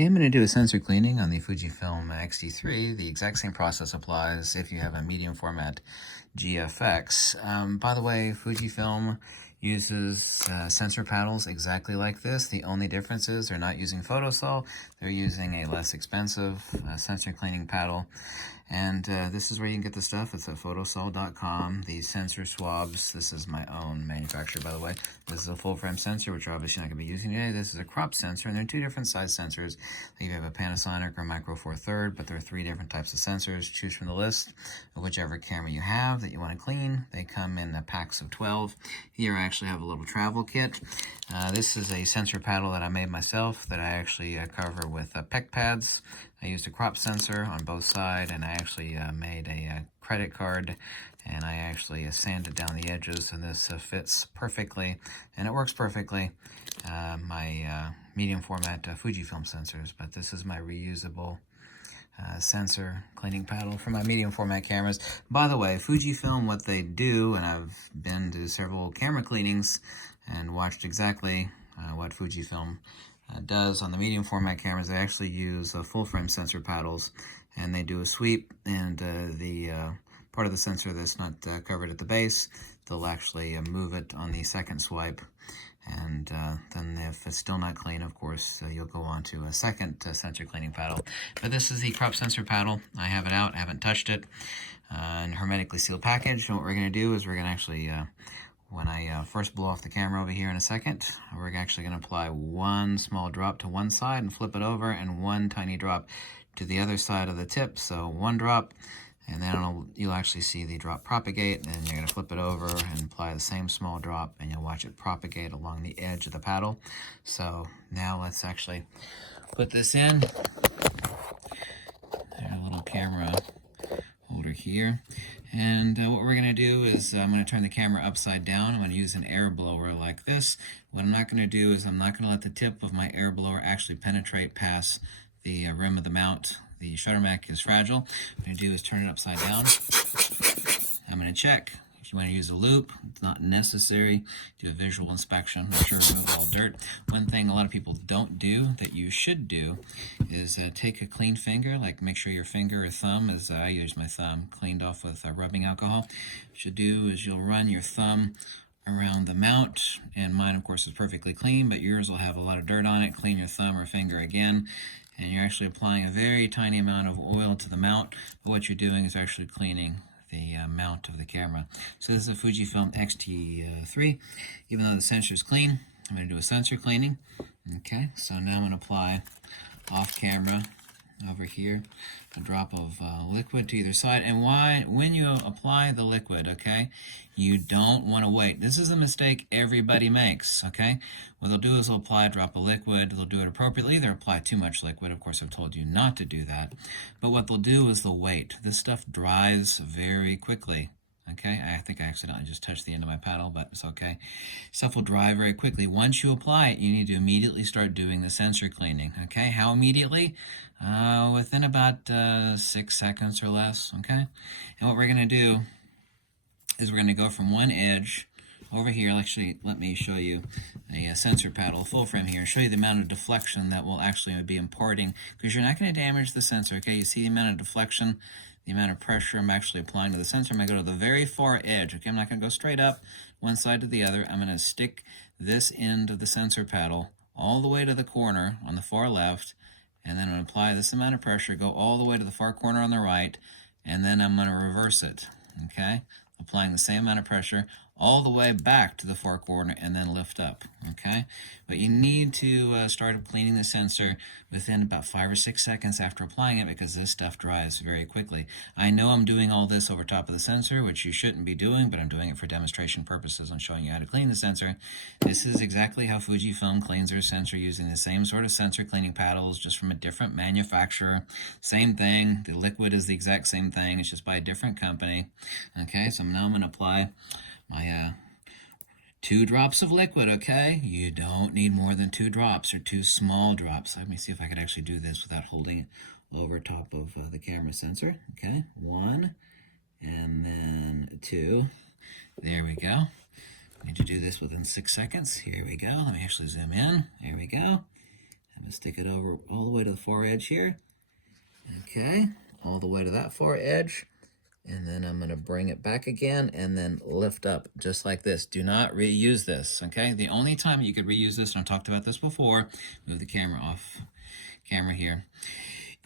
Okay, I'm going to do a sensor cleaning on the Fujifilm X-T3. The exact same process applies if you have a medium format GFX. By the way, Fujifilm uses sensor paddles exactly like this. The only difference is they're not using photosol. They're using a less expensive sensor cleaning paddle. And this is where you can get the stuff. It's at photosol.com. These sensor swabs, this is my own manufacturer, by the way. This is a full frame sensor, which you're obviously not going to be using today. This is a crop sensor, and there are two different size sensors. You have a Panasonic or a Micro Four Third, but there are three different types of sensors. Choose from the list of whichever camera you have that you want to clean. They come in packs of 12. Here I actually have a little travel kit. This is a sensor paddle that I made myself that I actually cover with PEC pads. I used a crop sensor on both sides, and I actually made a credit card, and I actually sanded down the edges, and this fits perfectly, and it works perfectly. My medium format Fujifilm sensors, but this is my reusable sensor cleaning paddle for my medium format cameras. By the way, Fujifilm, what they do, and I've been to several camera cleanings and watched exactly what Fujifilm does on the medium format cameras. They actually use full frame sensor paddles, and they do a sweep, and the part of the sensor that's not covered at the base, they'll actually move it on the second swipe. And then if it's still not clean, of course, you'll go on to a second sensor cleaning paddle. But this is the crop sensor paddle. I have it out, I haven't touched it, in a hermetically sealed package. And what we're going to do is we're going to actually, when I first blow off the camera over here in a second, we're actually going to apply one small drop to one side and flip it over, and one tiny drop to the other side of the tip. So one drop, and then you'll actually see the drop propagate, and you're going to flip it over and apply the same small drop, and you'll watch it propagate along the edge of the paddle. So now let's actually put this in. There's a little camera holder here. And what we're going to do is I'm going to turn the camera upside down. I'm going to use an air blower like this. What I'm not going to do is I'm not going to let the tip of my air blower actually penetrate past the rim of the mount. The shutter mech is fragile. What I'm going to do is turn it upside down. I'm going to check. If you want to use a loop, it's not necessary. Do a visual inspection. Make sure to remove all dirt. One thing a lot of people don't do that you should do is take a clean finger, like make sure your finger or thumb, as I use my thumb, cleaned off with rubbing alcohol. What you should do is you'll run your thumb around the mount, and mine of course is perfectly clean, but yours will have a lot of dirt on it. Clean your thumb or finger again, and you're actually applying a very tiny amount of oil to the mount, but what you're doing is actually cleaning the mount of the camera. So this is a Fujifilm X-T3. Even though the sensor is clean, I'm going to do a sensor cleaning. Okay, so now I'm going to apply off camera over here a drop of liquid to either side. And when you apply the liquid, okay, you don't want to wait. This is a mistake everybody makes, okay? What they'll do is they'll apply a drop of liquid. They'll do it appropriately. They'll apply too much liquid. Of course, I've told you not to do that. But what they'll do is they'll wait. This stuff dries very quickly. Okay, I think I accidentally just touched the end of my paddle, but it's okay. Stuff will dry very quickly. Once you apply it, you need to immediately start doing the sensor cleaning. Okay, how immediately? Within about 6 seconds or less. Okay, and what we're going to do is we're going to go from one edge over here. Actually, let me show you a sensor paddle, full frame here, show you the amount of deflection that will actually be imparting, because you're not going to damage the sensor. Okay, you see the amount of deflection, the amount of pressure I'm actually applying to the sensor. I'm going to go to the very far edge. Okay, I'm not going to go straight up one side to the other. I'm going to stick this end of the sensor paddle all the way to the corner on the far left, and then I'm going to apply this amount of pressure, go all the way to the far corner on the right, and then I'm going to reverse it. Okay, applying the same amount of pressure all the way back to the far corner, and then lift up. Okay, but you need to start cleaning the sensor within about 5 or 6 seconds after applying it, because this stuff dries very quickly. I know I'm doing all this over top of the sensor, which you shouldn't be doing, but I'm doing it for demonstration purposes. I'm showing you how to clean the sensor. This is exactly how Fujifilm cleans their sensor, using the same sort of sensor cleaning paddles, just from a different manufacturer. Same thing. The liquid is the exact same thing. It's just by a different company. Okay, so now I'm going to apply my 2 drops of liquid. Okay, you don't need more than 2 drops, or 2 small drops. Let me see if I could actually do this without holding it over top of the camera sensor. Okay, 1 and then 2. There we go. I need to do this within 6 seconds. Here we go. Let me actually zoom in. Here we go. Have stick it over all the way to the far edge here. Okay, all the way to that far edge. And then I'm going to bring it back again and then lift up just like this. Do not reuse this, okay? The only time you could reuse this, and I talked about this before, move the camera off camera here,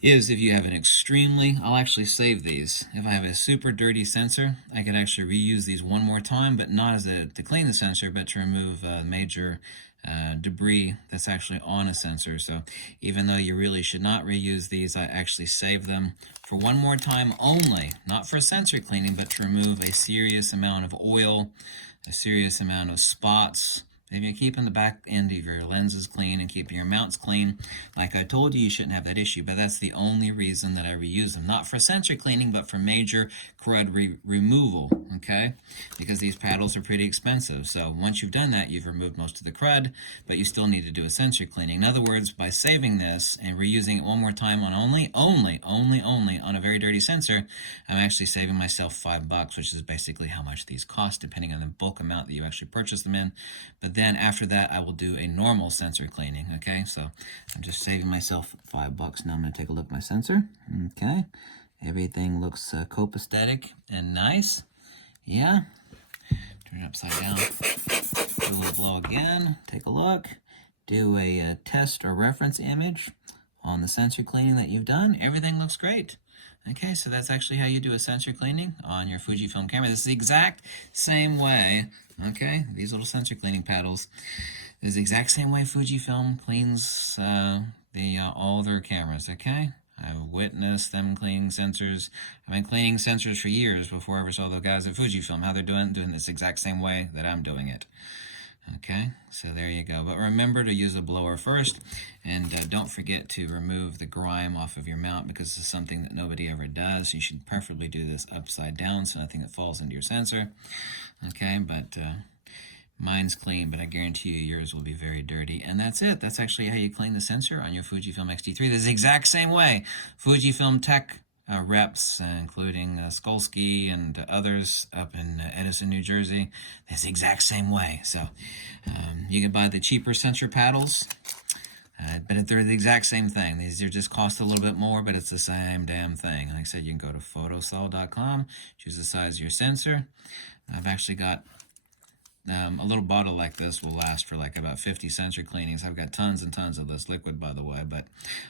is if you have an extremely, I'll actually save these. If I have a super dirty sensor, I could actually reuse these one more time, but not as to clean the sensor, but to remove major debris that's actually on a sensor. So even though you really should not reuse these, I actually save them for one more time only, not for sensor cleaning, but to remove a serious amount of oil, a serious amount of spots. Maybe you're keeping the back end of your lenses clean and keeping your mounts clean. Like I told you, you shouldn't have that issue, but that's the only reason that I reuse them. Not for sensor cleaning, but for major crud removal, okay? Because these paddles are pretty expensive. So once you've done that, you've removed most of the crud, but you still need to do a sensor cleaning. In other words, by saving this and reusing it one more time on only on a very dirty sensor, I'm actually saving myself $5, which is basically how much these cost, depending on the bulk amount that you actually purchase them in. But then after that, I will do a normal sensor cleaning, okay? So I'm just saving myself $5. Now I'm going to take a look at my sensor, okay? Everything looks copacetic and nice. Yeah. Turn it upside down. Do a little blow again. Take a look. Do a test or reference image on the sensor cleaning that you've done. Everything looks great. Okay, so that's actually how you do a sensor cleaning on your Fujifilm camera. This is the exact same way, okay? These little sensor cleaning paddles. This is the exact same way Fujifilm cleans all their cameras, okay? I've witnessed them cleaning sensors. I've been cleaning sensors for years before I ever saw the guys at Fujifilm, how they're doing this exact same way that I'm doing it. Okay, so there you go. But remember to use a blower first, and don't forget to remove the grime off of your mount, because this is something that nobody ever does. You should preferably do this upside down so nothing that falls into your sensor. Okay, but mine's clean, but I guarantee you yours will be very dirty. And that's it. That's actually how you clean the sensor on your Fujifilm X-T3. This is the exact same way. Fujifilm Tech reps, including Skolsky and others up in Edison, New Jersey. That's the exact same way. So you can buy the cheaper sensor paddles, but they're the exact same thing. These are just cost a little bit more, but it's the same damn thing. Like I said, you can go to photosol.com, choose the size of your sensor. I've actually got a little bottle like this will last for like about 50 sensor cleanings. I've got tons and tons of this liquid, by the way, but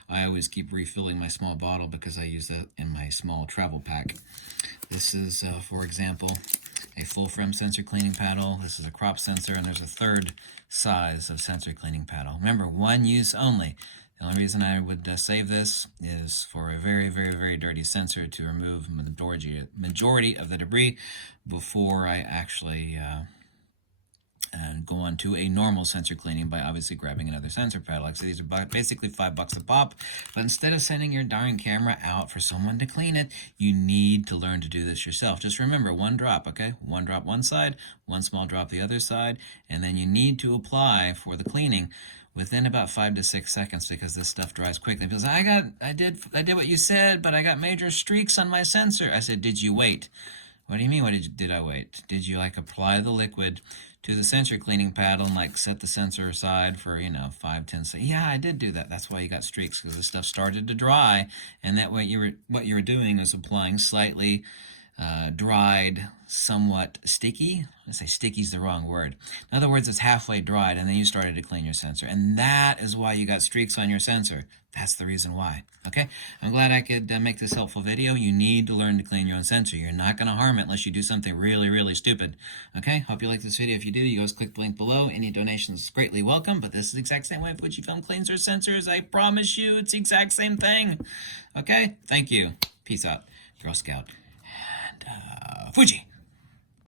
I always keep refilling my small bottle because I use that in my small travel pack. This is, for example, a full frame sensor cleaning paddle. This is a crop sensor, and there's a third size of sensor cleaning paddle. Remember, one use only. The only reason I would save this is for a very, very, very dirty sensor to remove majority of the debris before I actually go on to a normal sensor cleaning by obviously grabbing another sensor paddle. Like, so these are basically $5 a pop, but instead of sending your darn camera out for someone to clean it, you need to learn to do this yourself. Just remember, one drop, okay? One drop one side, one small drop the other side, and then you need to apply for the cleaning within about 5 to 6 seconds, because this stuff dries quickly. Because I did what you said, but I got major streaks on my sensor. I said, did you wait? What do you mean, did I wait? Did you like apply the liquid to the sensor cleaning paddle and like set the sensor aside for, 5, 10 seconds? Yeah, I did do that. That's why you got streaks, because the stuff started to dry, and that way what you were doing was applying slightly dried, somewhat sticky. I say sticky is the wrong word. In other words, it's halfway dried, and then you started to clean your sensor, and that is why you got streaks on your sensor. That's the reason why. Okay, I'm glad I could make this helpful video. You need to learn to clean your own sensor. You're not going to harm it unless you do something really, really stupid. Okay, hope you like this video. If you do, you always click the link below. Any donations greatly welcome, but this is the exact same way Fujifilm cleans their sensors. I promise you, it's the exact same thing. Okay, thank you. Peace out. Girl Scout. And Fuji.